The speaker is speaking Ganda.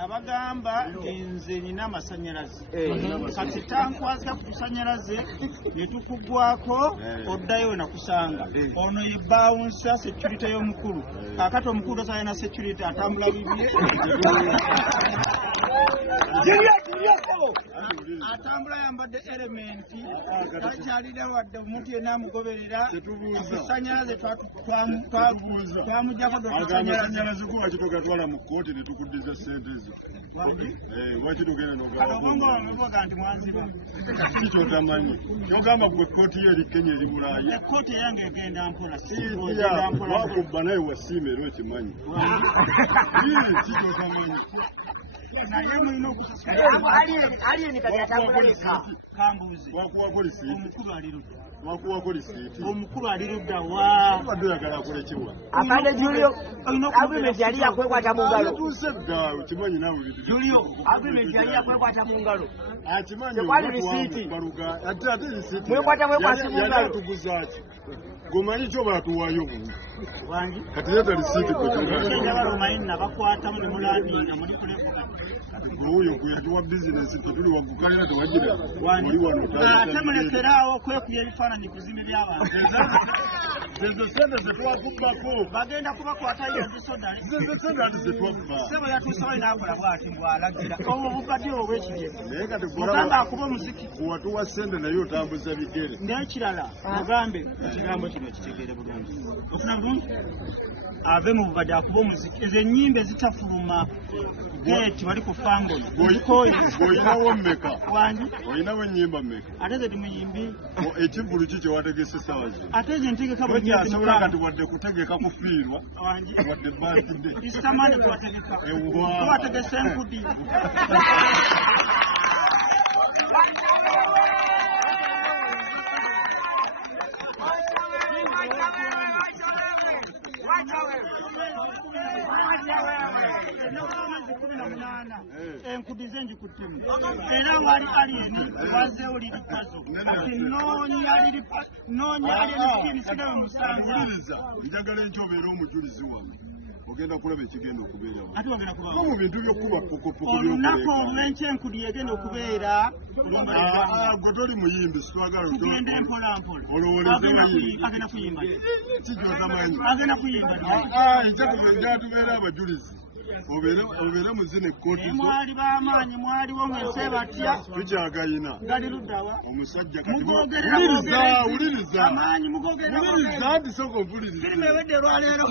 nabagamba nti nze nina amasanyalaze kati tankwazika ku kusanyalaze ne tukugwako oddayo nakusanga ono ye bawunsa security y'omukulu kakati omukulu tasalina security atambula bibye atambula yambadde elementi takyalira wadde omuntu yenna amugoberera okusanyalaze twamugyako amasanyalaze kuba kitogatwala mu kkooti ne tukuddiza ssente zo lwaki tugenda nogaga nti mwanziba kikyotamanyi kyogamba gwe kkooti yo eri Kenya eri Bulaayi ekkooti eyange egenda mpola wakubba naye wasiima era okimanyi kikyotamanyi naye mulina wakuwako lisiiti wakuwako lisiiti omukulu ali ludda wa abadde oyagala akole kiwa akande Julio agreement yali yakwekwata mu ngalo tuuse dda kimanyi nawe Julio agreement yali yakwekwata mu ngalo akimanyi tekwali lisiiti ate lisiiti mwekwata mwekwasi mu ngalo tuguzaaki gomanyi kyo batuwaayo bungi wangi kati leta lisiiti njagala omanyi nabakwatamu ne mulandinga muli kulevuga oyo gwetuwa bizinesi tetuli wagukalira tewagira oli wano ate mulekeraawo okwekuya ebifaananyi kuzimi by'abantu ezo sente zetwakubbako bagenda kubakwatayo ezisodali sente zetwabba sebo yatuusawo n'akola bw'ati bw'alagira obwo bubadde obw'ekigezi naye kati mugamba akuba omuziki watuwa sente naye otambuza bigere n'ekirala mugambe ekigambo kino kitegeere bulungi ofuna bulungi ave mu bubadde akuba omuziki ezo ennyimba ezitafuluma geeti wali ku fangoni oyinawo mmeka wangi oyinawo ennyimba mmeka ate ze timuyimbi ekivulu ki kyewategesa essaawa zino ate ze ntegeka bwekyasobola kati wadde kutegeka kufiirwa wangi wadde baatidde isitamane tuwategeka tuwategesa enkudi enkudi ze njikuttemu era wali alieni wazeewo liri pazo kati noonya alieni sikini sigawe musanvu mpuliriza njagala enkyo obeera omujulizi wange ogenda kulaba ekigenda okubeera ate wagenda kuba mu bintu by'okuba olunaku olw'enkya enkudi egenda okubeera gwe toli muyimbi sitwagala tugende mpolampola agenda kuyimba kijyotamanyi agenda kuyimba njatubeera abajulizi obeere muzina ekkooti zo mwali b'amaanyi mwaliwo mwese batya tukyagayina gali luddawa omusajja mugogerera wuliriza amaanyi mugogerera wuliriza nti soko mpuliriza firimu ewedde olwaleero